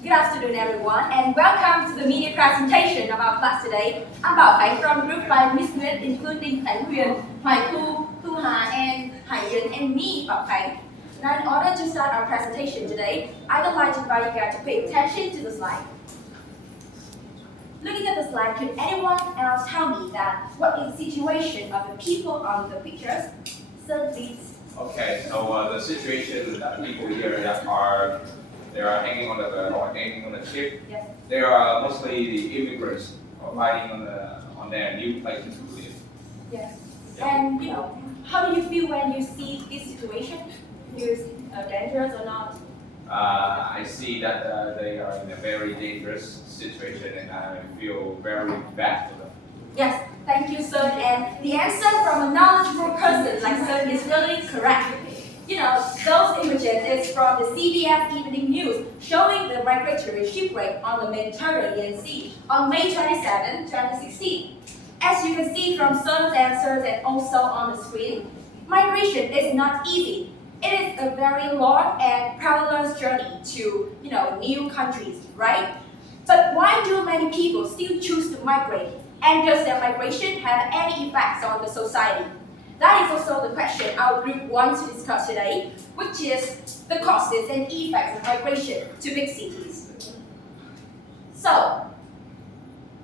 Good afternoon, everyone, and welcome to the media presentation of our class today. I'm Bảo Khánh from Group 5 Miss Nguyễn, including Khánh Huyền, Hoài Thu, Thu Hà, and Hải Yến, and me, Bảo Khánh. Now, in order to start our presentation today, I would like to invite you guys to pay attention to the slide. Looking at the slide, could anyone else tell me that what is the situation of the people on the pictures? So please. Okay, so the situation that people here that they are hanging on the ship. Yes. They are mostly the immigrants fighting on their new places to live. Yes. And how do you feel when you see this situation? Is dangerous or not? I see that they are in a very dangerous situation, and I feel very bad for them. Yes, thank you, sir. And the answer from a knowledgeable person like sir is really correct. Those images is from the CBS Evening News showing the migratory shipwreck on the Mediterranean Sea on May 27, 2016. As you can see from sir's answers and also on the screen, migration is not easy. It is a very long and perilous journey to, new countries, right? But why do many people still choose to migrate? And does their migration have any effects on the society? That is also the question our group wants to discuss today, which is the causes and effects of migration to big cities. So,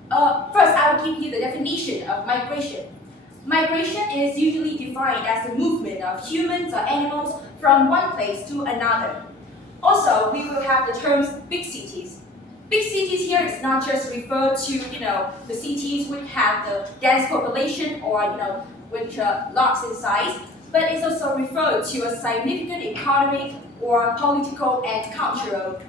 first I will give you the definition of migration. Migration is usually defined as the movement of humans or animals from one place to another. Also, we will have the terms big cities. Big cities here is not just referred to, the cities which have the dense population or, which are large in size, but it's also referred to a significant economic or political and cultural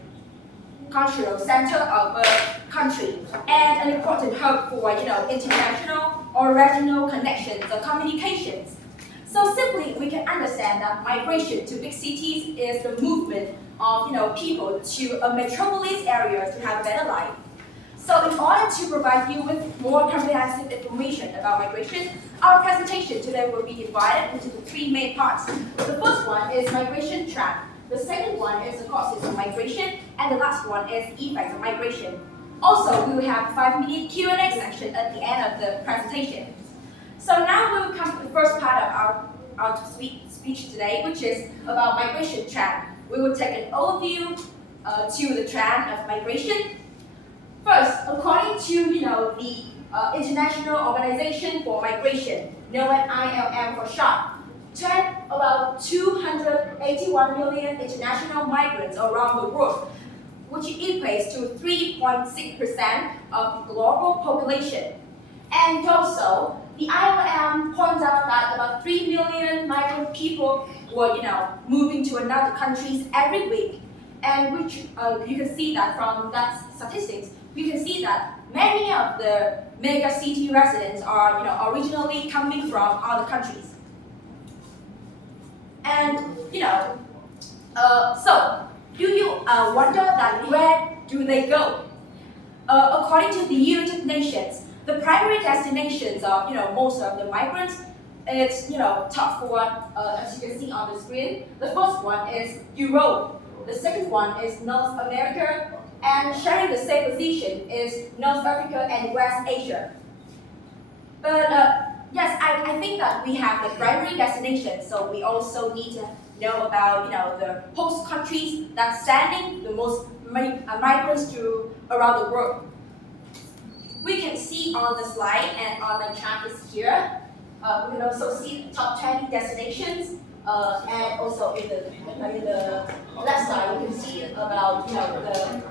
center of a country and an important hub for, international or regional connections or communications. So simply, we can understand that migration to big cities is the movement of people to a metropolis area to have a better life. So in order to provide you with more comprehensive information about migration, our presentation today will be divided into the three main parts. The first one is migration trend. The second one is the causes of migration, and the last one is effects of migration. Also, we will have a 5-minute Q&A section at the end of the presentation. So now we will come to the first part of our speech today, which is about migration trend. We will take an overview to the trend of migration. First, according to the International Organization for Migration, known as ILM for short, about 281 million international migrants around the world, which equates to 3.6% of the global population. And also, the ILM points out that about 3 million migrant people were, moving to another countries every week. And which you can see that from that statistics, you can see that many of the mega city residents are, originally coming from other countries. And, so do you wonder that where do they go? According to the United Nations, the primary destinations of most of the migrants, it's top four as you can see on the screen. The first one is Europe. The second one is North America, and sharing the same position is North Africa and West Asia. But yes, I think that we have the primary destination, so we also need to know about the host countries that's sending the most migrants to around the world. We can see on the slide and on the chart is here. We can also see the top 20 destinations, and also in the left side you can see about the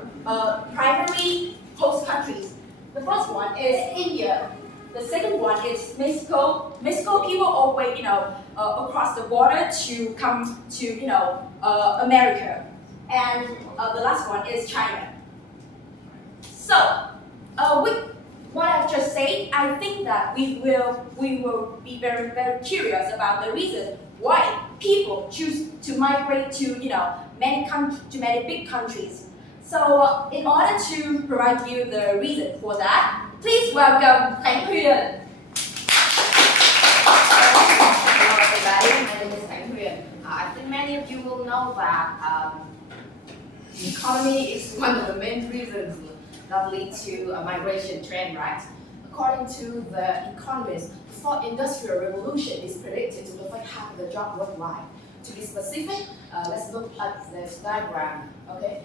primary host countries. The first one is India. The second one is Mexico. Mexico people always across the border to come to America, and the last one is China. So with what I've just said, I think that we will be very, very curious about the reason why people choose to migrate to many big countries. So in order to provide you the reason for that, please welcome Khánh Huyền. Hello everybody, my name is Khánh Huyền. I think many of you will know that economy is one of the main reasons that lead to a migration trend, right? According to the economists, the fourth industrial revolution is predicted to affect half of the job worldwide. To be specific, let's look at this diagram. Okay,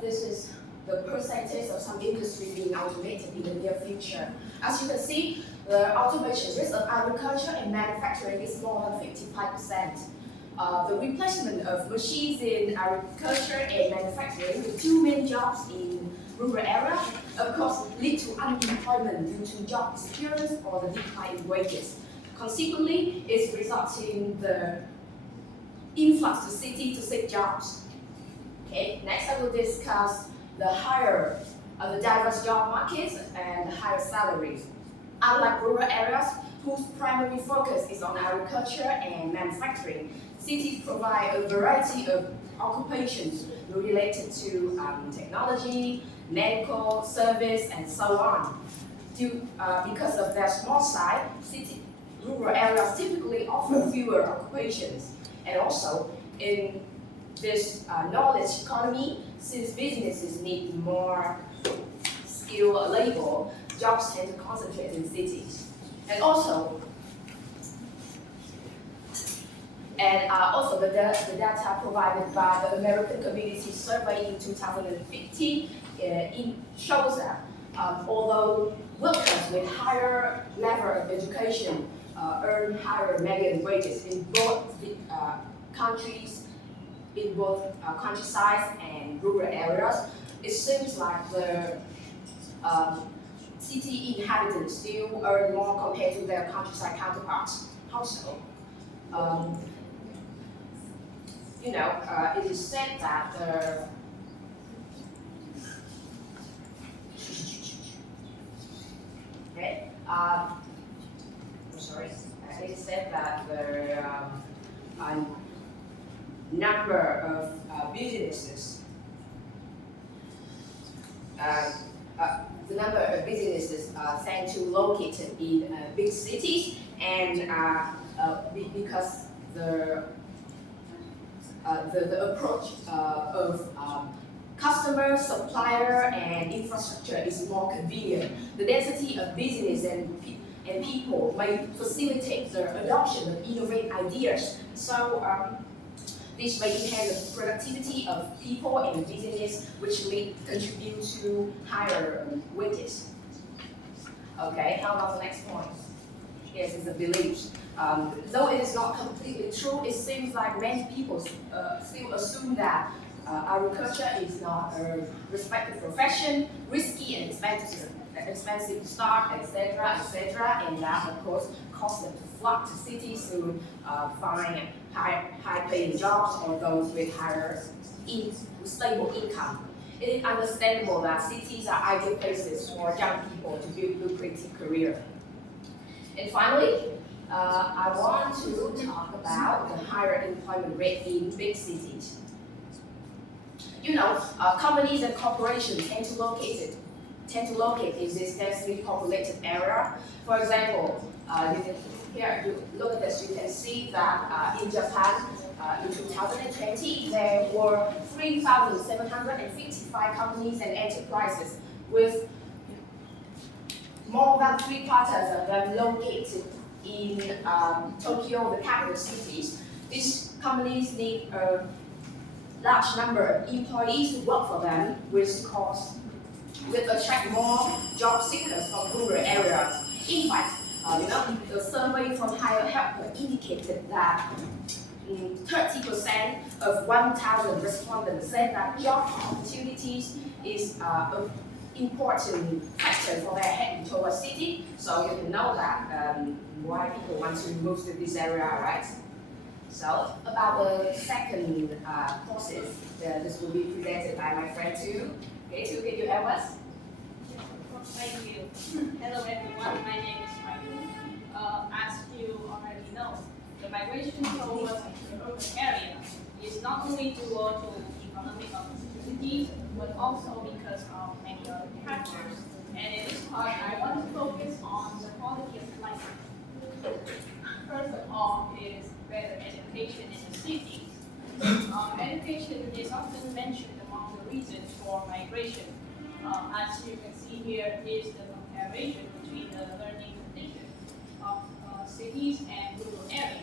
this is the percentage of some industry being automated in the near future. As you can see, the automation risk of agriculture and manufacturing is more than 55%. The replacement of machines in agriculture and manufacturing with two main jobs in rural areas, of course, lead to unemployment due to job disappearance or the decline in wages. Consequently, it's resulting in the influx to city to seek jobs. Okay, next I will discuss the diverse job markets and the higher salaries. Unlike rural areas, whose primary focus is on agriculture and manufacturing, cities provide a variety of occupations related to technology, medical, service, and so on. Because of their small size, rural areas typically offer fewer occupations. And also, in this knowledge economy, since businesses need more skilled labor, jobs tend to concentrate in cities. And also the data provided by the American Community Survey in 2015 shows that although workers with higher level of education earn higher median wages in both countryside and rural areas, it seems like the city inhabitants still earn more compared to their countryside counterparts. Also, it is said that it is said that the number of businesses tend to locate in big cities, and because the approach of customer, supplier, and infrastructure is more convenient. The density of business and people may facilitate the adoption of innovative ideas. So this may enhance the productivity of people and business, which contribute to higher wages. Okay, how about the next point? Yes, it's the beliefs. Though it is not completely true, it seems like many people still assume that agriculture is not a respected profession, risky and expensive to start, etc., and that, of course, causes them to flock to cities to find high-paying jobs or those with higher stable income. It is understandable that cities are ideal places for young people to build lucrative career. And finally, I want to talk about the higher employment rate in big cities. Companies and corporations tend to locate in this densely populated area. For example, here, you look at this, you can see that in Japan, in 2020, there were 3,755 companies and enterprises, with more than 3/4 of them located in Tokyo, the capital cities. These companies need a large number of employees to work for them, which attract more job seekers from rural areas. In fact, the survey from Higher Helper indicated that 30% of 1,000 respondents said that job opportunities is an important factor for their heading towards city. So you can know that why people want to move to this area, right? So about the second process, this will be presented by my friend Tu. Okay, Tu, can you help us? Thank you. Hello everyone, my name is Michael. As you already know, the migration towards the urban area is not only due to economic opportunities, but also because of many other factors. And in this part, I want to focus on the quality of life. First of all is better education in the cities. Education is often mentioned among the migration. As you can see here is the comparison between the learning conditions of cities and rural areas.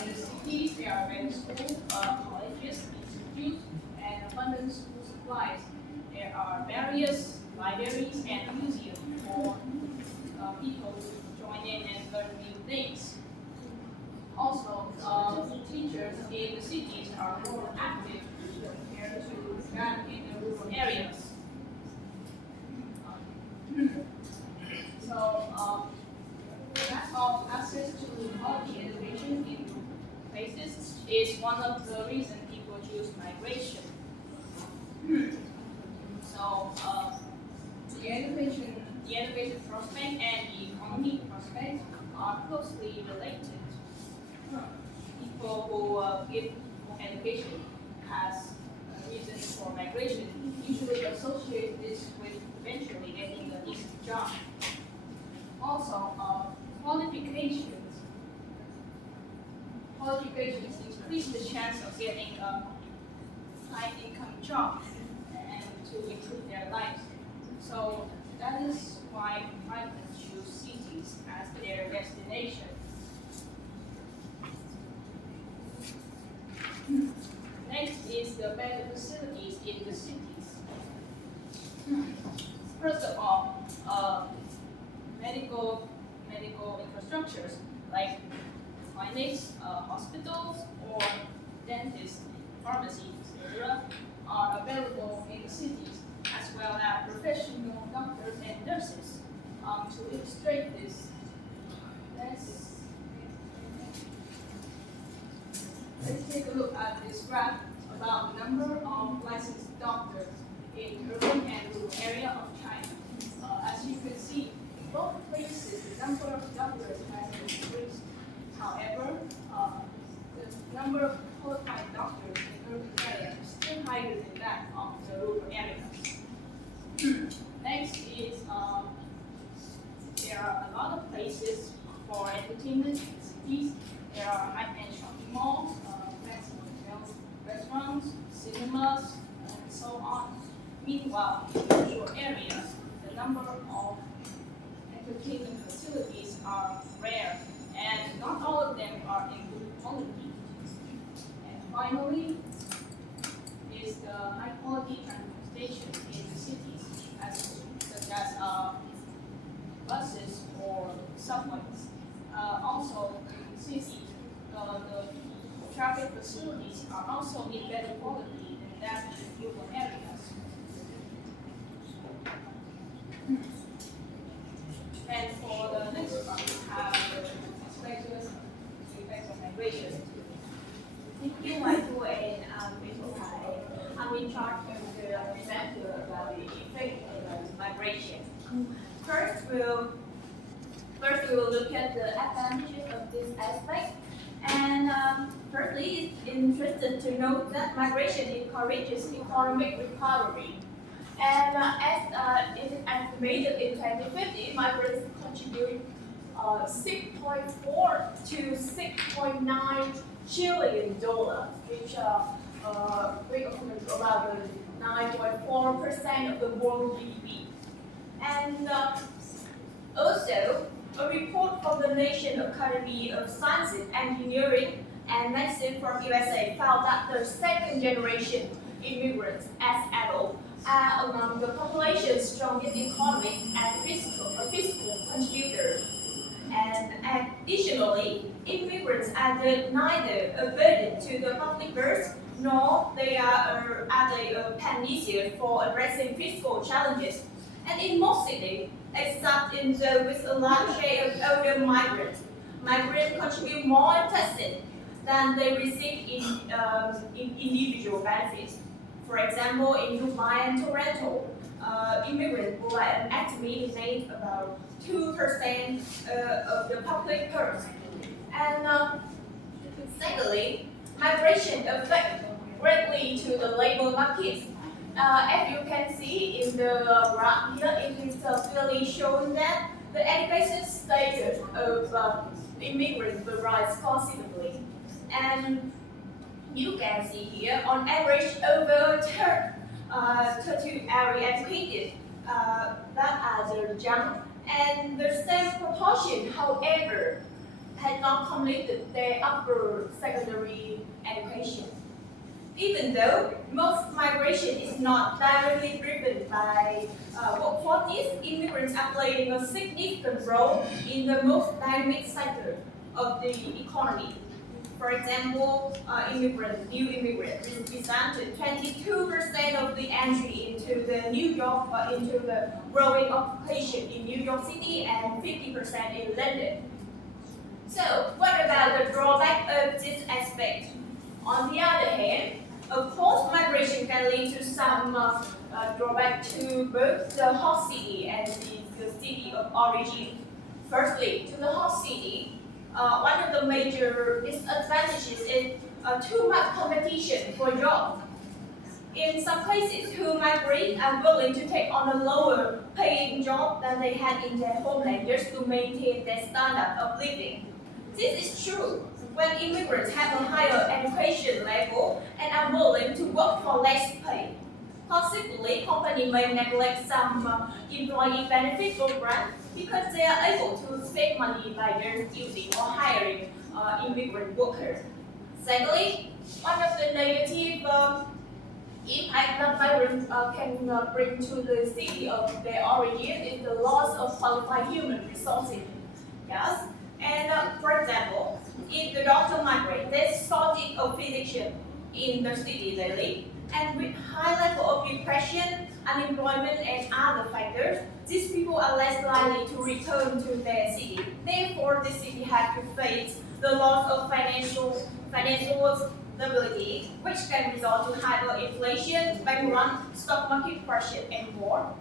In the cities, there are many schools, colleges, institutes, and abundant school supplies. There are various libraries and museums for people to join in and learn new things. Also, teachers in the cities are more active compared to that in the rural areas. So, lack of access to quality education in places is one of the reasons people choose migration. So, the education prospect and the economic prospects are closely related. People who give education as a reason for migration usually associate this with eventually getting a decent job. Also, qualifications increase the chance of getting a high income job and to improve their lives. So that is why migrants choose cities as their destination. Next is the better facilities in the cities. First of all, medical infrastructures like clinics, hospitals, or dentists, pharmacies, etc., are available in the cities, as well as professional doctors and nurses. To illustrate this, let's take a look at this graph about the number of licensed doctors in urban and rural area of China. As you can see, in both places, the number of doctors has increased. However, the number of qualified doctors in urban areas is still higher than that of the rural areas. Next is there are a lot of places for entertainment in cities. There are high-end shopping malls, fancy hotels, restaurants, cinemas, and so on. Meanwhile, in rural areas, the number of entertainment facilities are rare, and not all of them are in good quality. And finally, is the high-quality transportation in the cities, such as buses or subways. Also, in cities, the traffic facilities are also in better quality than that in rural areas. And for the next part, we have the effects of migration. Thank you, Michael and Mr. Hai. I'm in charge of the present about the effect of migration. First, we will look at the advantages of this aspect. And firstly, it's interesting to note that migration encourages economic recovery. And as it is estimated in 2050, migrants contribute 6.4 to 6.9 trillion dollars, which represents about 9.4% of the world GDP. And also, a report from the National Academy of Sciences, Engineering, and Medicine from USA found that the second generation immigrants as adults are among the population's strongest economic and physical contributors. And additionally, immigrants are neither a burden to the public purse nor they are a panacea for addressing fiscal challenges. And in most cities, except in those with a large share of older migrants contribute more in testing than they receive in individual benefits. For example, in Dubai and Toronto, immigrants provide an estimated about 2% of the public purse. And secondly, migration affects greatly to the labor market. As you can see in the graph here, it is clearly shown that the education status of immigrants varies considerably. And you can see here, on average, over 30% 32 area educated that are the young, and the same proportion, however, had not completed their upper secondary education. Even though most migration is not directly driven by workforce needs, immigrants are playing a significant role in the most dynamic sector of the economy. For example, new immigrants represented 22% of the entry into the into the growing occupation in New York City and 50% in London. So, what about the drawback of this aspect? On the other hand, of course, migration can lead to some drawback to both the host city and the city of origin. Firstly, to the host city, one of the major disadvantages is too much competition for jobs. In some places, who migrate are willing to take on a lower paying job than they had in their homeland just to maintain their standard of living. This is true when immigrants have a higher education level and are willing to work for less pay. Consequently, companies may neglect some employee benefit programs because they are able to save money by just using or hiring immigrant workers. Secondly, one of the negative impact that migrants can bring to the city of their origin is the loss of qualified human resources. Yes, and for example, if the doctor migrate, there's shortage of physicians in the city they live, and with high level of depression, unemployment, and other factors, these people are less likely to return to their city. Therefore, the city has to face the loss of financial stability, which can result to hyperinflation, bank run, stock market pressure, and more.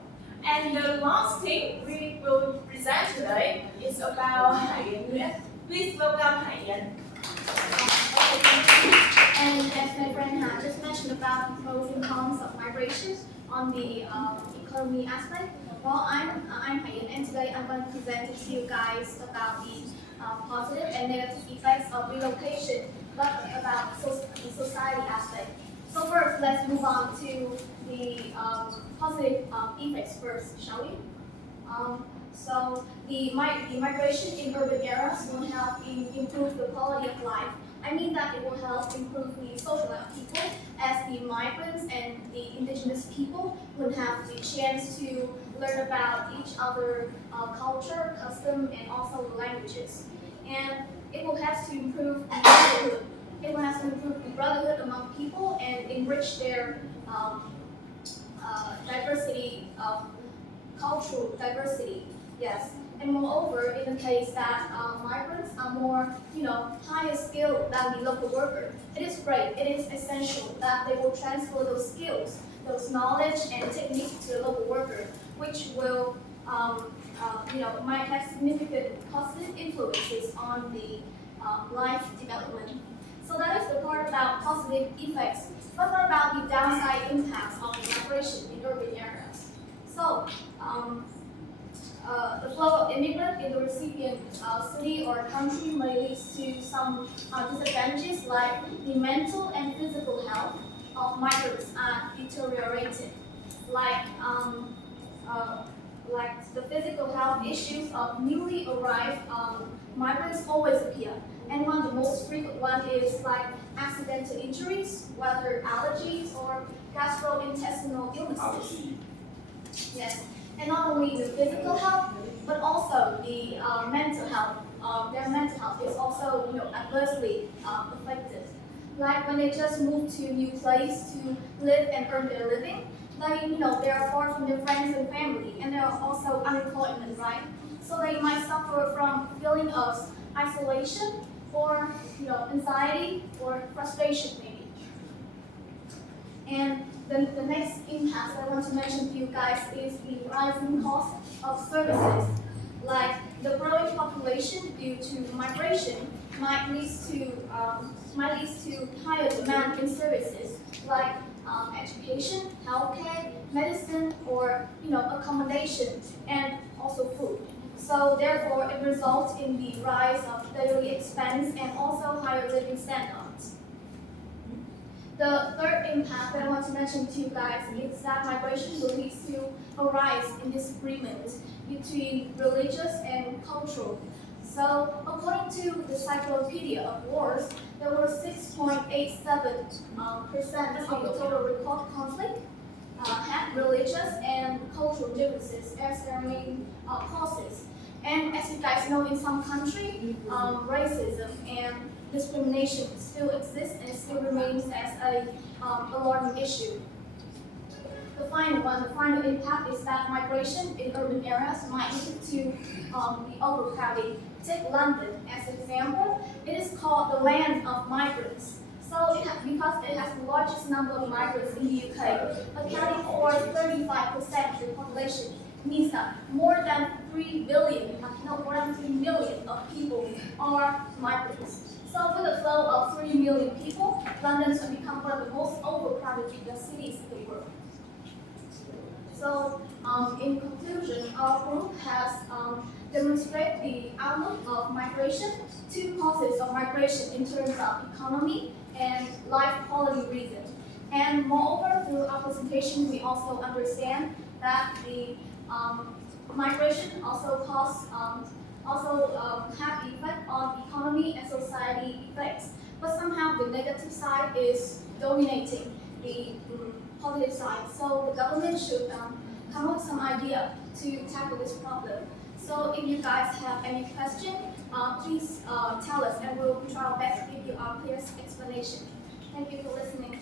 And the last thing we will present today is about Hải Yến Nguyễn. Please welcome Hải Yến. And as my friend had just mentioned about the pros and cons of migration on the economy aspect, well, I'm Hải Yến, and today I'm going to present to you guys about the positive and negative effects of relocation, but about the society aspect. So first, let's move on to the positive effects first, shall we? So the migration in urban areas will help improve the quality of life. I mean that it will help improve the social life of people, as the migrants and the indigenous people would have the chance to learn about each other culture, custom, and also the languages. And it will have to improve the brotherhood. It will have to improve the brotherhood among people and enrich their diversity, cultural diversity. Yes. And moreover, in the case that migrants are more, higher skilled than the local worker, it is great, it is essential that they will transfer those skills, those knowledge and techniques to the local worker, which will, might have significant positive influences on the life development. So that is the part about positive effects. But what about the downside impacts of migration in urban areas? So, the flow of immigrants in the recipient city or country may lead to some disadvantages, like the mental and physical health of migrants are deteriorated, like the physical health issues of newly arrived migrants always appear. And one of the most frequent one is like accidental injuries, whether allergies or gastrointestinal illnesses. Yes. And not only the physical health, but also the mental health. Their mental health is also, adversely affected. Like when they just move to a new place to live and earn their living, they are far from their friends and family, and there are also unemployment, right? So they might suffer from feeling of isolation, or anxiety, or frustration, maybe. And the next impact I want to mention to you guys is the rising cost of services. Like the growing population due to migration might lead to higher demand in services like education, healthcare, medicine, or accommodation, and also food. So therefore, it results in the rise of daily expense and also higher living standards. The third impact that I want to mention to you guys is that migration will lead to a rise in disagreement between religious and cultural. So, according to the Encyclopedia of Wars, there were 6.87% of the total recorded conflict had religious and cultural differences as their main causes. And as you guys know, in some countries, racism and discrimination still exists and still remains as a alarming issue. The final impact is that migration in urban areas might lead to the overcrowding. Take London as an example. It is called the land of migrants. So because it has the largest number of migrants in the UK, accounting for 35% of the population, means that more than 3 million of people are migrants. So with a flow of 3 million people, London has become one of the most overcrowded cities in the world. So, in conclusion, our group has demonstrated the outlook of migration, two causes of migration in terms of economy and life quality reasons. And moreover, through our presentation, we also understand that the migration also have effect on economy and society effects. But somehow the negative side is dominating the positive side. So the government should come up with some idea to tackle this problem. So if you guys have any question, please tell us and we'll try our best to give you our clear explanation. Thank you for listening.